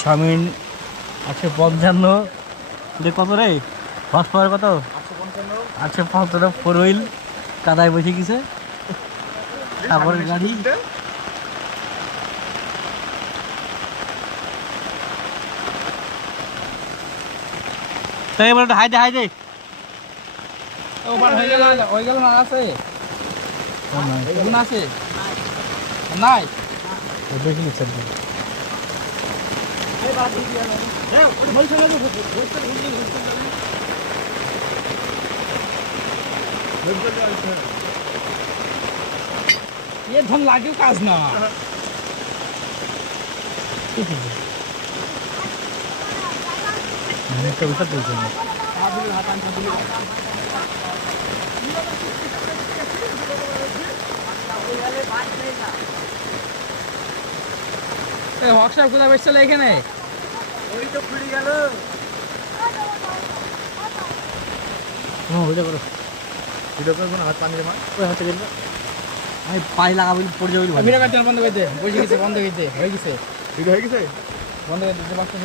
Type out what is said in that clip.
শামিন 855 কত রে ফার্স্ট পাওয়ার কত 855 ফোর হুইল কাদায় বসে গেছে তারপরে গাড়ি তাই বলে হাই দে ওবার হয়ে গেল না আছে এখন আছে নাই বেশি নিচ্ছে ये धन लागे काज ना হোয়াটসঅ্যাপ কোথায় বসছিল এখানে ওই তো খুলে গেল ওইটা করো ভিডিও করবো না হাত পানি জমা ওই হাতে গেল আমি পায়ে লাগাবো পড়ে যাবো ভিডিও কাটতে বন্ধ করে দে বসে গেছে বন্ধ করে দে হয়ে গেছে ভিডিও হয়ে গেছে বন্ধ করে দিতে পারছো